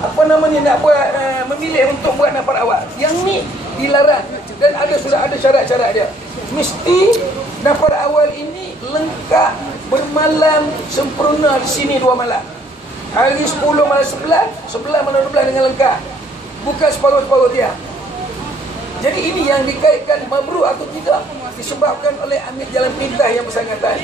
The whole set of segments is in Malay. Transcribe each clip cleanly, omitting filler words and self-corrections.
apa namanya, nak buat memilih untuk buat nafar awal. Yang ni dilarang dan sudah ada syarat-syarat dia. Mesti nafar awal ini lengkap bermalam sempurna di sini 2 malam. Hari 10 malam 11 malam 12 dengan lengkap. Bukan separuh-separuh dia. Jadi ini yang dikaitkan mabrur atau tidak disebabkan oleh ambil jalan pintas yang bersangkutan.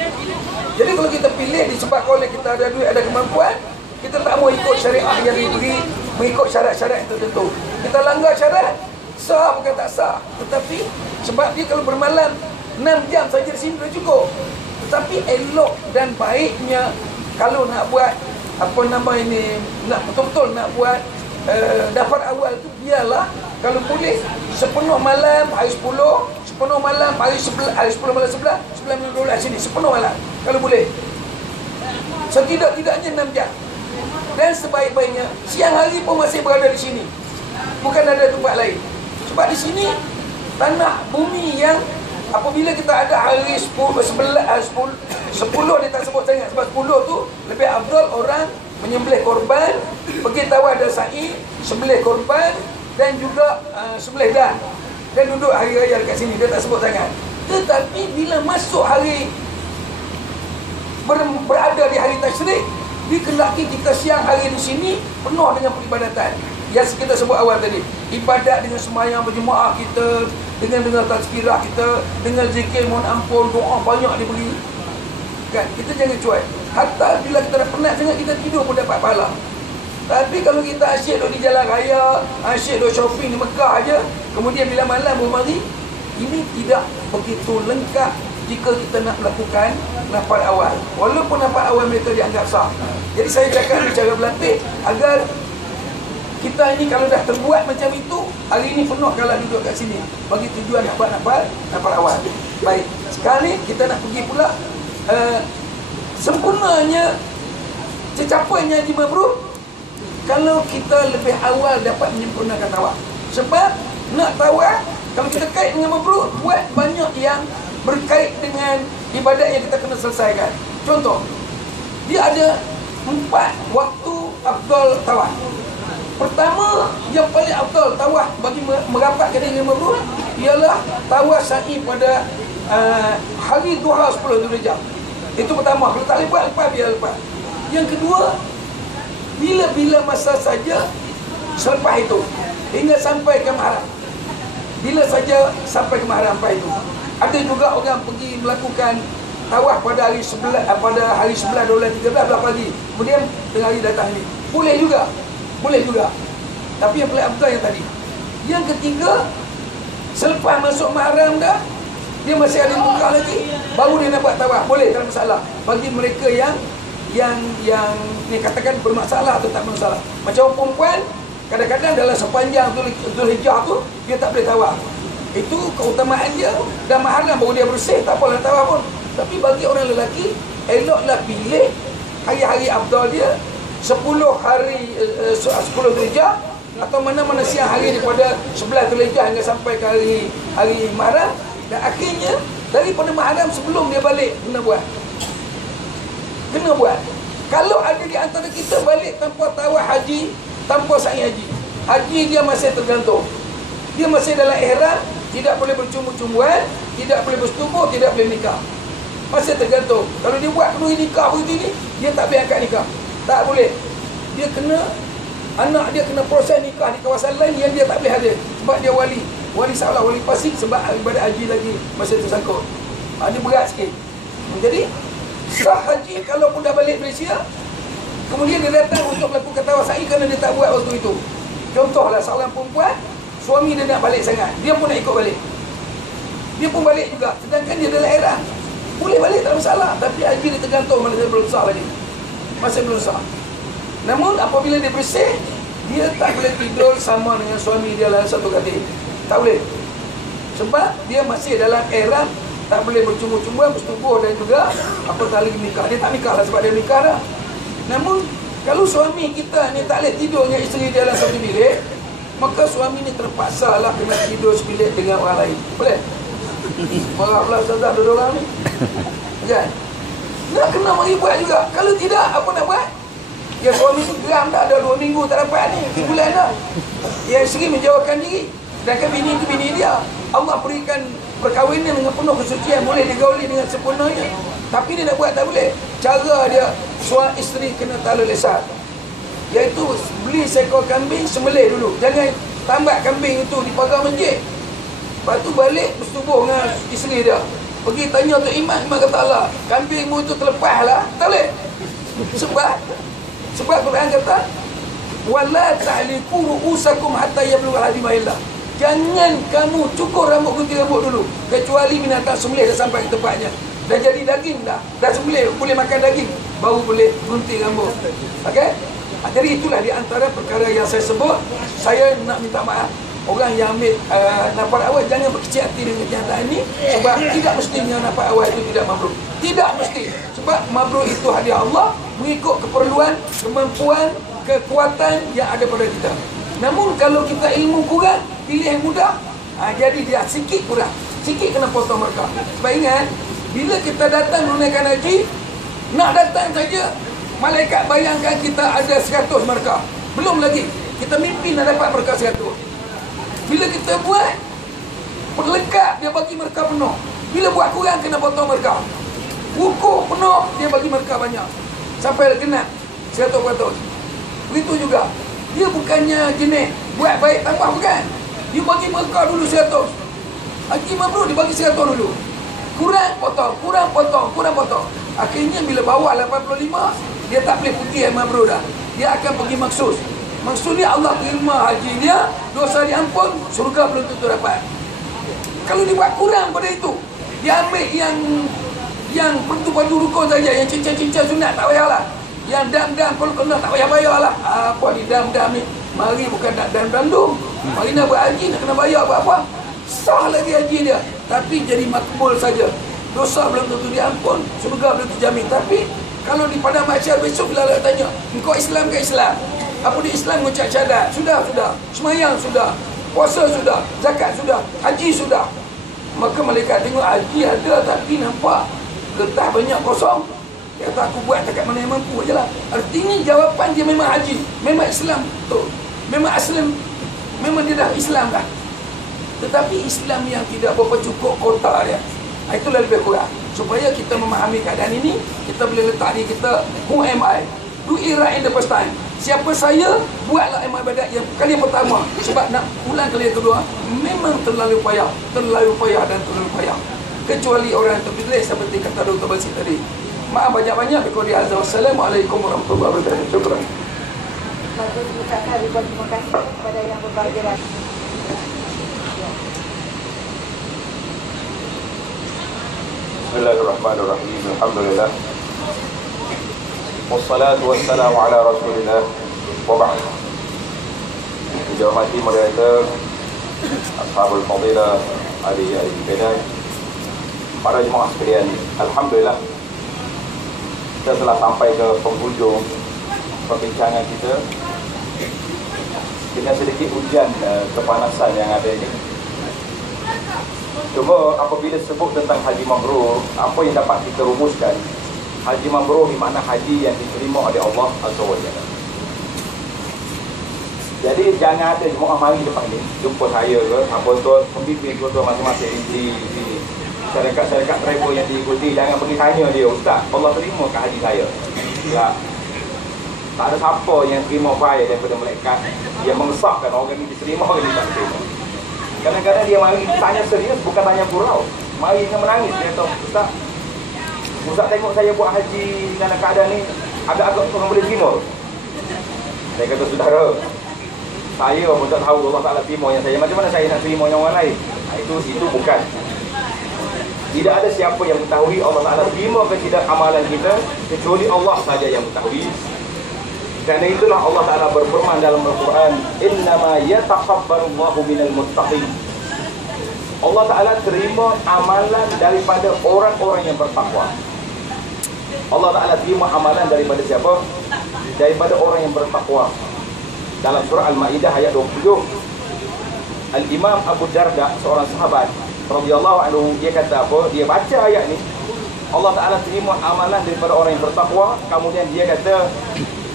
Jadi kalau kita pilih disebabkan oleh kita ada duit, ada kemampuan, kita tak mau ikut syariah yang diberi, mengikut syarat-syarat tertentu. Kita langgar syarat, sah bukan tak sah. Tetapi sebab dia kalau bermalam 6 jam saja di sini dah cukup. Tetapi elok dan baiknya kalau nak buat apa nama ini, nak betul-betul nak buat dapat awal tu, biarlah kalau boleh sepenuh malam hari 10, sepenuh malam hari 11, hari 10 malam 11, 9 malam 12 sini, sepenuh malam kalau boleh. Setidak-tidaknya 6 jam. Dan sebaik-baiknya siang hari pun masih berada di sini. Bukan ada tempat lain. Sebab di sini tanah bumi yang apabila kita ada hari 10 dia tak sebut sangat. Sebab 10 tu lebih afdal orang menyembelih korban, pergi tawaf dan sa'i, sembelih korban dan juga sembelih dah, dan duduk hari raya dekat sini. Dia tak sebut sangat. Tetapi bila masuk hari berada di hari tasyrik, dikendaki kita siang hari di sini penuh dengan peribadatan yang kita sebut awal tadi. Ibadat dengan sembahyang berjemaah kita, dengan tazkirah kita, dengan zikir mohon ampun, doa banyak diberi. Kan? Kita jangan cuai. Hatta bila kita dah penat sangat, kita tidur pun dapat pahala. Tapi kalau kita asyik duduk di jalan raya, asyik duduk shopping di Mekah aja, kemudian bila malam bermari, ini tidak begitu lengkap jika kita nak melakukan nafar awal. Walaupun nafar awal mereka dianggap sah. Jadi saya cakap secara berlatih agar kita ini kalau dah terbuat macam itu, hari ini penuh kalau duduk kat sini bagi tujuan nak buat nafar awal. Baik, sekali kita nak pergi pula sempurnanya, tercapainya Haji Mabrur kalau kita lebih awal dapat menyempurnakan tawaf. Sebab nak tawaf, kalau kita kait dengan mabrur, buat banyak yang berkait dengan ibadat yang kita kena selesaikan. Contoh, dia ada 4 waktu afdal tawaf. Pertama, yang paling afdal tawaf bagi merapat ke dengan mabrur ialah tawaf sa'i pada hari duha 10 Dzulhijjah. Itu pertama. Kalau tak lepas, biar lepas. Yang kedua, bila masa saja selepas itu hingga sampai ke mahram. Bila saja sampai ke mahram itu. Ada juga orang pergi melakukan tawaf pada hari 11, pada hari 11, 12, 13 belah pagi. Kemudian tengah hari datang ini. Boleh juga. Tapi yang paling afdal yang tadi. Yang ketiga, selepas masuk mahram dah, dia masih ada buka lagi, baru dia nak buat tawaf. Boleh, tak ada masalah. Bagi mereka yang ni katakan bermasalah atau tak bermasalah. Macam perempuan, kadang-kadang dalam sepanjang Dzulhijjah tu dia tak boleh tawaf. Itu keutamaan dia. Dan mahram baru dia bersih, tak apalah tawaf pun. Tapi bagi orang lelaki, eloklah pilih hari-hari afdal dia, 10 Dzulhijjah atau mana-mana siang hari daripada 11 Dzulhijjah hingga sampai ke hari mahram. Dan akhirnya daripada mahram sebelum dia balik kena buat. Kalau ada di antara kita balik tanpa tawaf haji, tanpa sa'i haji, haji dia masih tergantung. Dia masih dalam ihram, tidak boleh bercumbu-cumbuan, tidak boleh bersetubuh, tidak boleh nikah. Masih tergantung. Kalau dia buat kedua nikah begitu ni, dia tak boleh angkat nikah. Tak boleh. Dia kena, anak dia kena proses nikah di kawasan lain yang dia tak boleh hadir. Sebab dia wali salah, wali pasik, sebab ibadat haji lagi masih tersangkut. Dia berat sikit. Jadi sah haji kalau pun dah balik Malaysia, kemudian dia datang untuk melakukan tawaf sa'i kerana dia tak buat waktu itu. Contohlah seorang perempuan, suami dia nak balik sangat, dia pun nak ikut balik. Dia pun balik juga, sedangkan dia dalam ihram. Boleh balik, tak ada masalah. Tapi haji dia tergantung, mana dia belum sah lagi. Masih belum sah. Namun apabila dia bersih, dia tak boleh tidur sama dengan suami dia dalam satu katil. Tak boleh. Sebab dia masih dalam ihram, tak boleh bercumbu-cumbuan, bersetubuh dan juga apatah lagi nikah. Dia tak nikah lah sebab dia nikah dah. Namun kalau suami kita ni tak boleh tidur dengan isteri dia dalam satu bilik, maka suami ni terpaksa lah kena tidur sebilik dengan orang lain. Boleh? Marahlah ustazah dua orang ni. Kan? Nak kena mari buat juga. Kalau tidak, apa nak buat? Ya suami tu geram dah ada 2 minggu seminggu tak dapat ni, sebulan dah. Yang isteri menjauhkan diri. Sedangkan bini itu bini dia. Allah berikan perkahwinan dengan penuh kesucian, boleh digauli dengan sempurnanya. Tapi dia nak buat tak boleh. Cara dia, suami isteri kena talul lisan, iaitu beli seekor kambing, sembelih dulu. Jangan tambat kambing itu di pagar masjid. Lepas tu balik bersetubuh dengan isteri dia. Pergi tanya tu imam, imam kata Allah, kambingmu itu terlepas lah. Tak boleh. Sebab Quran kata, wala ta'liqu ru'usakum hatta yablugha al-hadimahillah. Jangan kamu cukur rambut gunting rambut dulu, kecuali binatang sembelih dah sampai ke tempatnya. Dah jadi daging dah sembelih, boleh makan daging, baru boleh gunting rambut. Okey? Jadi itulah di antara perkara yang saya sebut. Saya nak minta maaf orang yang ambil nafas awal, jangan berkecil hati dengan kenyataan ini. Sebab tidak mestinya nafas awal itu tidak mabrur. Tidak mesti. Sebab mabrur itu hadiah Allah mengikut keperluan, kemampuan, kekuatan yang ada pada kita. Namun kalau kita ilmu kurang, pilih yang mudah, jadi dia sikit kurang, sikit kena potong mereka. Sebab ingat, bila kita datang menunaikan haji, nak datang saja, malaikat bayangkan kita ada 100 mereka. Belum lagi kita mimpi nak dapat mereka 100. Bila kita buat perlengkap, dia bagi mereka penuh. Bila buat kurang, kena potong mereka. Ukur penuh, dia bagi mereka banyak, sampai genap 100%. Begitu juga, dia bukannya jenis buat baik tambah, bukan. Dia bagi mereka dulu 100. Haji mabrur dia bagi 100 dulu. Kurang potong, kurang potong, kurang potong. Akhirnya bila bawah 85, dia tak boleh pergi yang mabrur dah. Dia akan pergi maksus. Maksudnya Allah terima haji dia, dosa diampun, surga belum tentu dapat. Kalau dia buat kurang pada itu, dia ambil yang baju rukun saja, yang cincin-cincin sunat tak payahlah. Yang dam-dam kalau kena tak payah bayar lah. Apa ni dam-dam ni? Mari bukan nak dam-dam. Mari nak buat haji, nak kena bayar apa-apa. Sah lagi haji dia, tapi jadi makbul saja. Dosa belum tentu diampun, surga belum terjamin. Tapi kalau di padang mahsyar besok bila Allah tanya, engkau Islam ke Islam? Apa di Islam mengucap syahadat? Sudah. Semayang sudah. Puasa sudah. Zakat sudah. Haji sudah. Maka malaikat tengok haji ada, tapi nampak getah banyak kosong. Dia kata aku buat dekat mana yang mampu je lah. Artinya jawapan dia memang haji, memang Islam betul, memang aslam, memang dia dah Islam dah. Tetapi Islam yang tidak berapa cukup kota dia, itulah lebih kurang. Supaya kita memahami keadaan ini, kita boleh letak diri kita, who am I? Do it right in the first time. Siapa saya, buatlah amal ibadat yang kali yang pertama. Sebab nak ulang kali yang kedua, memang terlalu payah dan terlalu payah. Kecuali orang yang terpilih seperti kata Dr. Basit tadi. Maaf banyak-banyak. Wassalamualaikum warahmatullahi wabarakatuh. Syukran. Bagus, ucapkan ribuan terima kasih kepada yang berbahagia. Bismillahirrahmanirrahim. Alhamdulillah. Wassalatu wassalamu ala Rasulillah wa ba'd. Dihormati moderator, ashabul fadilah, adik-adik sekalian, para jemaah sekalian, alhamdulillah kita telah sampai ke penghujung perbincangan kita dengan sedikit hujan kepanasan yang ada ini. Cuma apabila sebut tentang haji mabrur, apa yang dapat kita rumuskan? Haji mabrur bermakna haji yang diterima oleh Allah Azza wa Jalla. Jadi jangan ada jemaah mari lepas ni jumpa saya ke apa tuan pembimbing tuan masing-masing di syarikat-syarikat travel yang diikuti, jangan pergi tanya dia, ustaz, Allah terima ke haji saya? Ya. Tak ada siapa yang terima file daripada malaikat yang mengesahkan orang ini diterima, orang ini tak terima. Kadang-kadang dia mari tanya serius, bukan tanya gurau. Mari dengan menangis, dia kata, Ustaz tengok saya buat haji dalam keadaan ni agak-agak orang boleh terima. Saya kata, saudara, saya pun tak tahu Allah Ta'ala terima yang saya, macam mana saya nak terima yang orang lain? Itu bukan. Tidak ada siapa yang mengetahui Allah Ta'ala terima ke tidak amalan kita, kecuali Allah saja yang mengetahui. Kerana itulah Allah Ta'ala berfirman dalam Al-Quran, innama yataqabbalullahu minal muttaqin. Allah Ta'ala terima amalan daripada orang-orang yang bertakwa. Allah Ta'ala terima amalan daripada siapa? Daripada orang yang bertakwa. Dalam surah Al-Ma'idah ayat 20, Al-Imam Abu Darda, seorang sahabat radhiyallahu anhu, dia kata apa? Dia baca ayat ni, Allah Ta'ala terima amalan daripada orang yang bertakwa. Kemudian dia kata,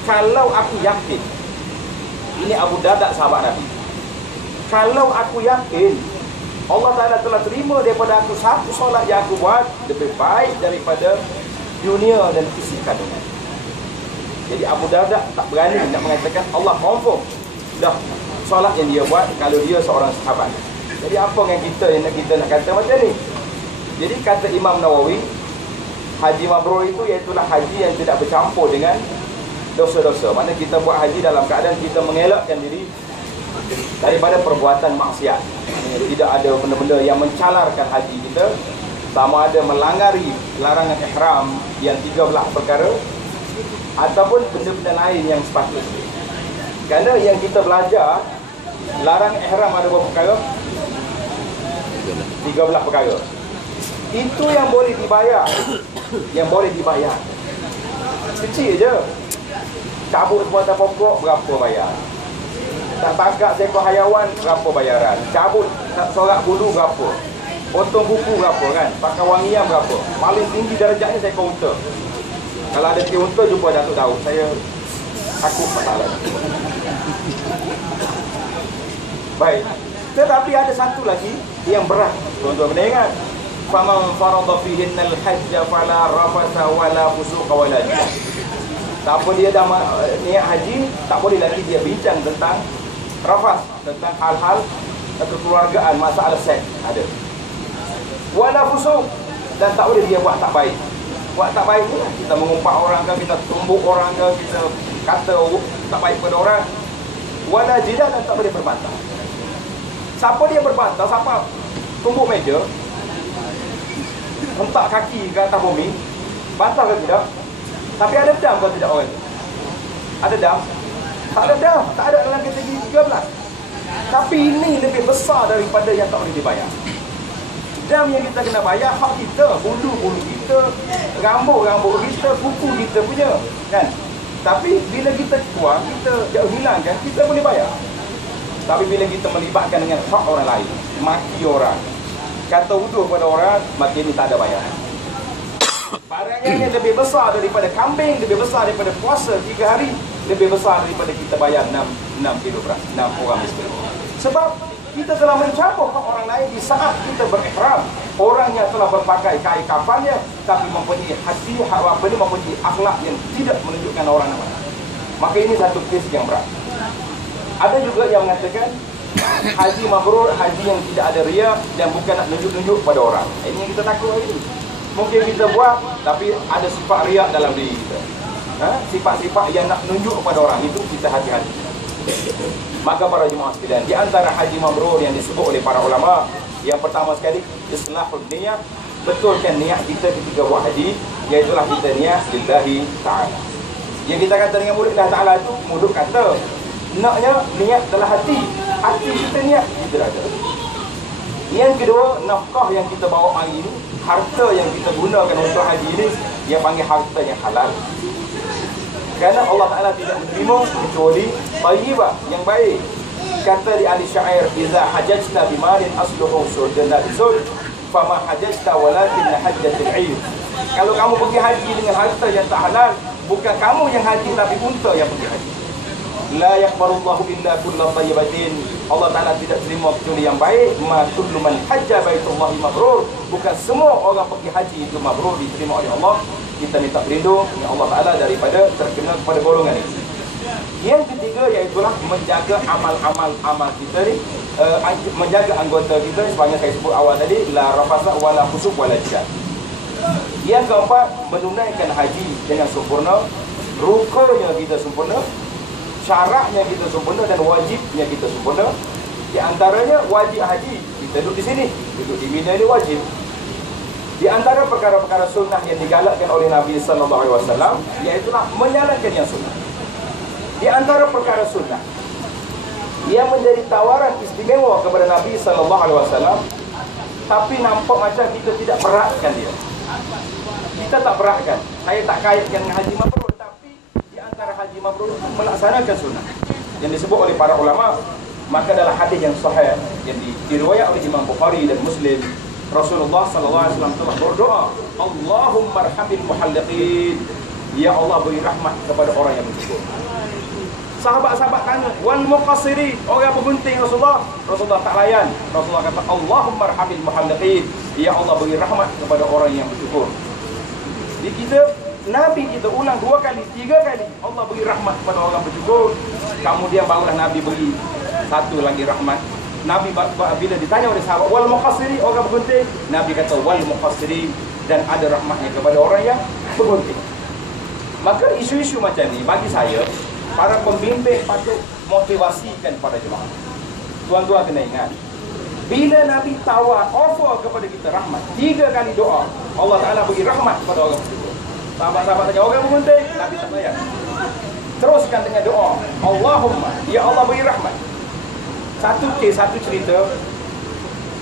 kalau aku yakin Ini Abu Darda sahabat Nabi. Kalau aku yakin Allah Ta'ala telah terima daripada aku satu solat yang aku buat lebih baik daripada dunia dan isi kandungan. Jadi Abu Darda tak berani nak mengatakan Allah confirm dah solat yang dia buat kalau dia seorang sahabat. Jadi apa yang kita nak kata macam ni? Jadi kata Imam Nawawi, haji mabrur itu iaitulah haji yang tidak bercampur dengan dosa-dosa. Maknanya kita buat haji dalam keadaan kita mengelakkan diri daripada perbuatan maksiat. Tidak ada benda-benda yang mencalarkan haji kita, sama ada melangari larangan ihram yang 13 perkara ataupun benda-benda lain yang sepatutnya. Kerana yang kita belajar, larang ihram ada berapa perkara? 13 perkara. Itu yang boleh dibayar. Yang boleh dibayar kecil je. Cabut sebatang pokok berapa bayar? Tak tangkap seekor hayawan berapa bayaran? Cabut sorak bulu berapa? Potong kuku berapa kan? Pakai wangian berapa? Paling tinggi darjahnya seekor unta. Kalau ada seekor unta jumpa Datuk Daud, saya takut masalah. Baik. Tetapi ada satu lagi yang berat. Tuan-tuan kena ingat. Faman farada fihinnal hajj fala rafatha wala fusuqa wala jidal. Tak apa dia dah niat haji, tak boleh lagi dia bincang tentang rafas, tentang hal-hal kekeluargaan, masalah seks ada. Wala fusuq, dan tak boleh dia buat tak baik. Buat tak baik ni kita mengumpat orang ke, kita tumbuk orang ke, kita kata tak baik pada orang. Wala jidal, dan tak boleh berbantah. Siapa dia berbantah? Siapa tumbuk meja, hentak kaki ke atas bumi, bantah ke tidak? Tapi ada dam ke tidak orang? Ada dam? Tak ada dam. Tak ada dalam kategori 13. Tapi ini lebih besar daripada yang tak boleh dibayar. Dam yang kita kena bayar hak kita, bulu-bulu kita, rambut-rambut kita, kuku kita punya, kan? Tapi bila kita keluar, kita hilangkan, kita boleh bayar. Tapi bila kita melibatkan dengan hak orang lain, maki orang, kata wuduh pada orang, maka ini tak ada bayaran. Barangnya yang lebih besar daripada kambing, lebih besar daripada puasa 3 hari, lebih besar daripada kita bayar 6 kilo beras, 6 orang miskin. Sebab kita telah mencampur hak orang lain di saat kita berihram. Orang yang telah berpakai kain kafannya, tapi mempunyai hati, mempunyai akhlak yang tidak menunjukkan orang nama. Maka ini satu kes yang berat. Ada juga yang mengatakan haji mabrur, haji yang tidak ada riya dan bukan nak nunjuk-nunjuk pada orang. Ini yang kita takut hari ini. Mungkin kita buat, tapi ada sifat riya dalam diri kita. Sifat-sifat yang nak nunjuk kepada orang, itu kita hati-hati. Maka para jemaah sekalian, di antara haji mabrur yang disebut oleh para ulama, yang pertama sekali, islahul niyah, betulkan niat kita ketika buat haji, iaitulah kita niat lillahi ta'ala. Yang kita kata dengan mulut Allah Ta'ala itu, mulut kata, naknya niat dalam hati kita niat, kita ada. Yang kedua, nafkah yang kita bawa hari ini, harta yang kita gunakan untuk haji ini, dia panggil harta yang halal. Kerana Allah Ta'ala tidak menerima kecuali tayyibah, yang baik. Kata di ahli syair, iza hajajta bimalin asluhu surjana bisul, fama hajajta walakin hajjatil air. Kalau kamu pergi haji dengan harta yang tak halal, bukan kamu yang haji, tapi unta yang pergi haji. La yaqbalullahu illa kulla tayyibatin. Allah Ta'ala tidak terima kecuali yang baik. Ma kullu man hajja baitullahi mabrur. Bukan semua orang pergi haji itu mabrur, diterima oleh Allah. Kita minta berlindung dengan Allah Ta'ala daripada terkena kepada golongan ini. Yang ketiga iaitulah menjaga amal-amal kita ni, menjaga anggota kita, sebenarnya saya sebut awal tadi, la rafasa wala fusuq wala jidal. Yang keempat, menunaikan haji dengan sempurna, rukunnya kita sempurna, syaratnya kita sempurna, dan wajibnya kita sempurna. Di antaranya wajib haji, kita duduk di sini, duduk di Mina ini wajib. Di antara perkara-perkara sunnah yang digalakkan oleh Nabi SAW, iaitulah menjalankan yang sunnah. Di antara perkara sunnah yang menjadi tawaran istimewa kepada Nabi SAW, tapi nampak macam kita tidak beratkan dia. Kita tak beratkan. Saya tak kaitkan dengan haji mabrur, tapi di antara haji mabrur melaksanakan sunnah yang disebut oleh para ulama. Maka dalam hadis yang sahih yang diriwayat oleh Imam Bukhari dan Muslim, Rasulullah SAW telah berdoa, Allahumma arhamil muhalliqin, ya Allah beri rahmat kepada orang yang mencukur. Sahabat-sahabat tanya, wal muqassirin, orang bergunting Rasulullah. Rasulullah tak layan. Rasulullah kata, Allahumma arhamil muhalliqin. Ya Allah beri rahmat kepada orang yang bersyukur. Jadi kita, Nabi kita ulang 2 kali, 3 kali. Allah beri rahmat kepada orang bersyukur. Kemudian barulah Nabi beri satu lagi rahmat. Nabi bila ditanya oleh sahabat, wal muqassirin, orang bergunting, Nabi kata wal muqassirin, dan ada rahmatnya kepada orang yang bergunting. Maka isu-isu macam ni bagi saya, para pembimbing patut motivasikan pada jemaah. Tuan-tuan kena ingat, bila Nabi tawar offer kepada kita rahmat, 3 kali doa, Allah Ta'ala bagi rahmat kepada orang bersyukur. Sahabat-sahabat tanya, orang bergunting, Nabi tak bayar. Teruskan dengan doa, Allahumma, ya Allah beri rahmat. Satu cerita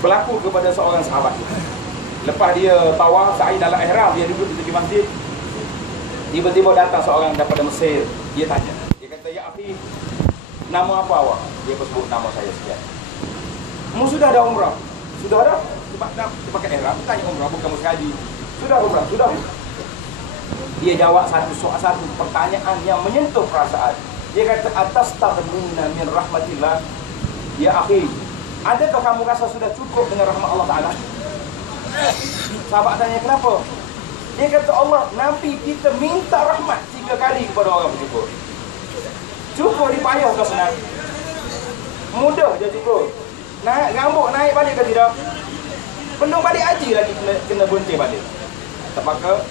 berlaku kepada seorang sahabat. Lepas dia tawaf sa'i dalam ihram, dia duduk di tepi masjid. Tiba-tiba datang seorang daripada Mesir. Dia tanya, dia kata, ya akhi, nama apa awak? Dia sebut nama saya sekian. Mu sudah ada umrah? Sudah ada? Sebab dia pakai ihram, tanya umrah, bukan muskaji. Sudah umrah? Sudah. Dia jawab satu pertanyaan yang menyentuh perasaan. Dia kata, atas taghnina min rahmatillah. Ya akhi, adakah kamu rasa sudah cukup dengan rahmat Allah Ta'ala? Sahabat tanya, kenapa? Dia kata, Allah, Nabi kita minta rahmat 3 kali kepada orang bersyukur. Cukup dipayah ke senang? Mudah je cukup. Rambut naik balik ke tidak? Belum balik haji lagi kena bunting balik. Terpaksa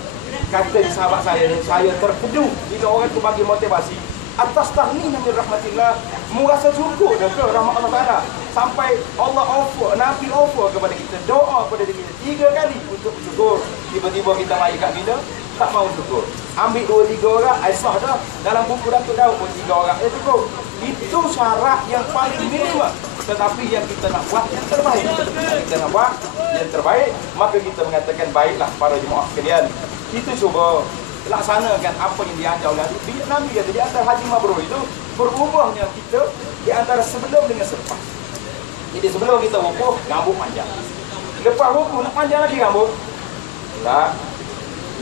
kata di sahabat saya ni, saya terkedu bila orang tu bagi motivasi. Atas tahnina min rahmatillah, mu rasa cukup dah ke rahmat Allah Ta'ala? Sampai Allah offer, Nabi offer kepada kita, doa kepada kita 3 kali untuk bersyukur. Tiba-tiba kita mari kat bila tak mau syukur. Ambil 2-3 orang, Aisyah dah. Dalam buku Datuk Daud pun 3 orang cukup. Itu syarat yang paling minimum. Tetapi yang kita nak buat yang terbaik. Kita nak buat yang terbaik, maka kita mengatakan baiklah para jemaah sekalian. Kita cuba laksanakan apa yang diajar oleh Nabi kata di antara haji mabrur itu berubahnya kita di antara sebelum dengan selepas. Jadi sebelum kita wukuf, rambut panjang. Lepas wukuf nak panjang lagi rambut. Tak.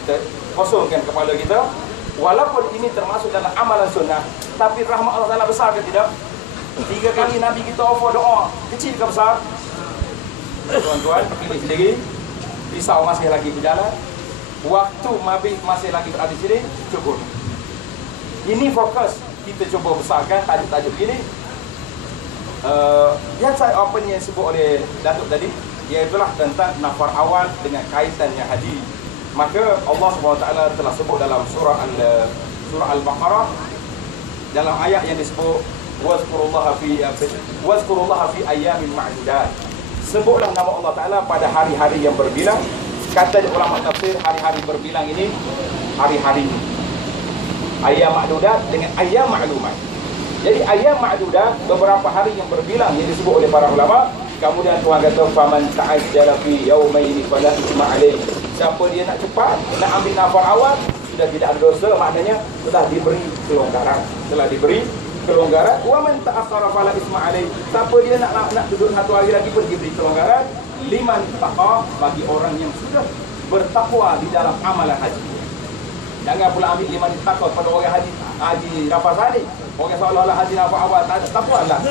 Kita kosongkan kepala kita. Walaupun ini termasuk dalam amalan sunnah, tapi rahmat Allah Ta'ala besar ke tidak? 3 kali Nabi kita offer doa, kecil ke besar? Tuan-tuan pilih sendiri. Pisau masih lagi berjalan, waktu mabit masih lagi berada di sini, cukup. Ini fokus kita cuba besarkan tajuk-tajuk ini. Yang saya yang sebut oleh Datuk tadi, iaitulah tentang nafar awal dengan kaitannya haji. Maka Allah SWT telah sebut dalam surah Al-Baqarah, dalam ayat yang disebut wazkurullaha fi ayyamin ma'dudat. Sebutlah nama Allah Ta'ala pada hari-hari yang berbilang. Kata ulama tafsir, hari-hari berbilang ini hari-hari ayyam ma'dudat dengan ayyam ma'lumat. Jadi ayyam ma'dudat beberapa hari yang berbilang yang disebut oleh para ulama. Kemudian Tuhan kata faman ta'ajjala fi yawmaini fala ithma alayh. Siapa dia nak cepat nak ambil nafar awal sudah tidak ada dosa, maknanya telah diberi kelonggaran. Wa man ta'akhkhara fala ithma alayh. Siapa dia nak duduk 1 hari lagi pun diberi kelonggaran. Liman taqa, bagi orang yang sudah bertakwa di dalam amalan haji. Jangan pula ambil liman taqa pada orang haji nafas hari. Orang seolah-olah haji nafas awal tak ada takwa lah.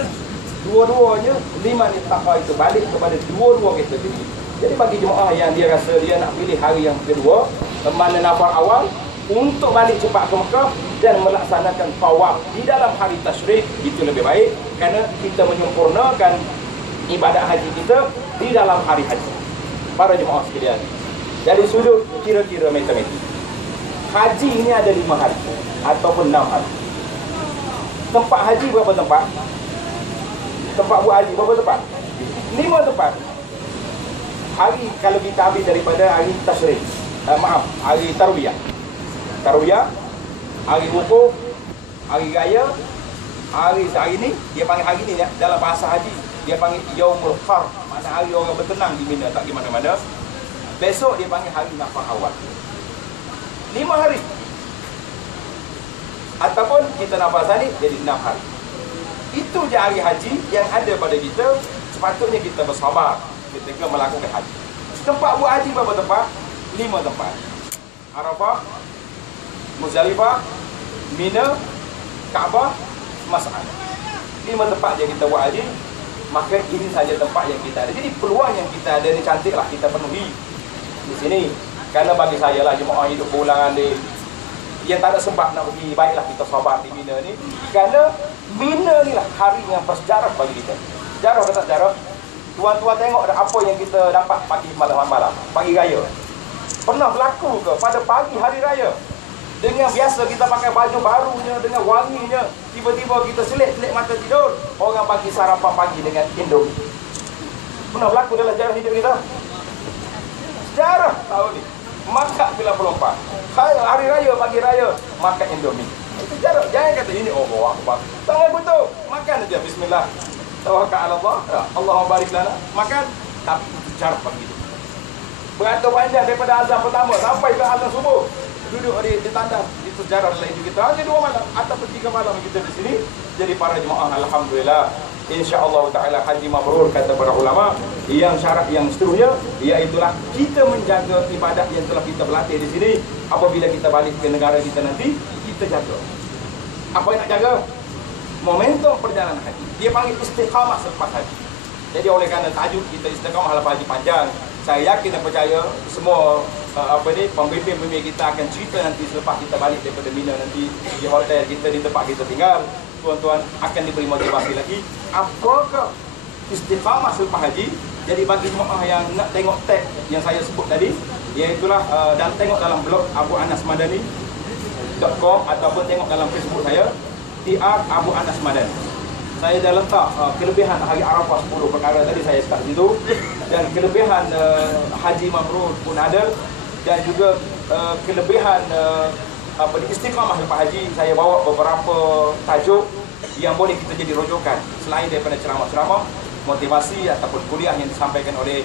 Dua-duanya liman taqa itu balik kepada dua-dua kategori. Jadi bagi jemaah yang dia rasa dia nak pilih hari yang kedua, mana nafas awal, untuk balik cepat ke Mekah dan melaksanakan tawaf di dalam hari tasyrik, itu lebih baik kerana kita menyempurnakan ibadat haji kita di dalam hari haji. Para jemaah sekalian, dari sudut kira-kira matematik, haji ini ada 5 hari ataupun 6 hari. Tempat haji berapa tempat? Tempat buat haji berapa tempat? 5 tempat. Hari kalau kita ambil daripada hari tasyrik, hari tarwiyah, hari wukuf, hari raya, hari ini dia panggil hari ini ya, dalam bahasa haji dia panggil yaumul qar, makna hari orang bertenang di Mina, tak di mana-mana. Besok dia panggil hari nafar awal. 5 hari. Ataupun kita nafas hari jadi 6 hari. Itu je hari haji yang ada pada kita. Sepatutnya kita bersabar ketika melakukan haji. Tempat buat haji berapa tempat? 5 tempat. Arafah, Muzdalifah, Mina, Kaabah, masalah. 5 tempat yang kita buat haji, maka ini saja tempat yang kita ada. Jadi peluang yang kita ada ni cantiklah kita penuhi di sini. Karena bagi saya lah jemaah hidup berulangan ni yang tak ada sempat nak pergi, baiklah kita sabar di Mina ni. Kerana Mina ni lah hari yang bersejarah bagi kita. Sejarah atau tak sejarah? Tuan-tuan tengok ada apa yang kita dapat pagi malam-malam, pagi raya. Pernah berlaku ke pada pagi hari raya? Dengan biasa kita pakai baju barunya, dengan wanginya, tiba-tiba kita selit-selit mata tidur, orang bagi sarapan pagi dengan Indomie. Pernah berlaku dalam sejarah hidup kita? Sejarah tahun ni. Makan bila pelompat. Hari raya, pagi raya, makan Indomie. Itu sejarah. Jangan kata ini, oh Akbar. Tangan butuh. Makan aja. Bismillah. Tawakkal ala Allah. Allahumma barik lana. Makan. Tapi itu sejarah pagi itu. Beratur panjang daripada azan pertama sampai ke azan subuh. Duduk di tandas. Itu sejarah dalam hidup kita. Hanya 2 malam ataupun 3 malam kita di sini. Jadi para jemaah, alhamdulillah, insya-Allah taala haji mabrur kata para ulama. Yang syarat yang seterusnya iaitulah kita menjaga ibadat yang telah kita berlatih di sini. Apabila kita balik ke negara kita nanti, kita jaga. Apa yang nak jaga? Momentum perjalanan haji. Dia panggil istiqamah selepas haji. Jadi oleh kerana tajuk kita istiqamah lepas haji panjang, saya yakin dan percaya semua pemimpin-pemimpin kita akan cerita nanti selepas kita balik daripada Mina nanti di hotel kita, di tempat kita tinggal. Tuan-tuan akan diberi motivasi lagi. Apakah istiqamah selepas haji? Jadi bagi jemaah yang nak tengok tag yang saya sebut tadi, iaitulah dan tengok dalam blog abuanasmadani.com ataupun tengok dalam Facebook saya Abu Anas Madani. Saya dah letak kelebihan hari Arafah 10 perkara tadi saya start situ, dan kelebihan haji mabrur pun ada, dan juga kelebihan istiqamah lepas haji. Saya bawa beberapa tajuk yang boleh kita jadi rujukan selain daripada ceramah-ceramah motivasi ataupun kuliah yang disampaikan oleh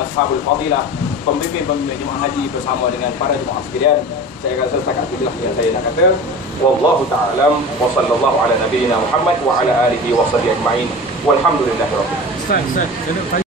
Ashabul Fadilah, pemimpin-pemimpin jemaah haji bersama dengan para jemaah sekalian. Saya rasa setakat itulah yang saya nak kata. Wallahu ta'ala wa sallallahu ala nabiyyina Muhammad wa ala alihi wa sahbihi ajma'in. Walhamdulillahirabbil alamin.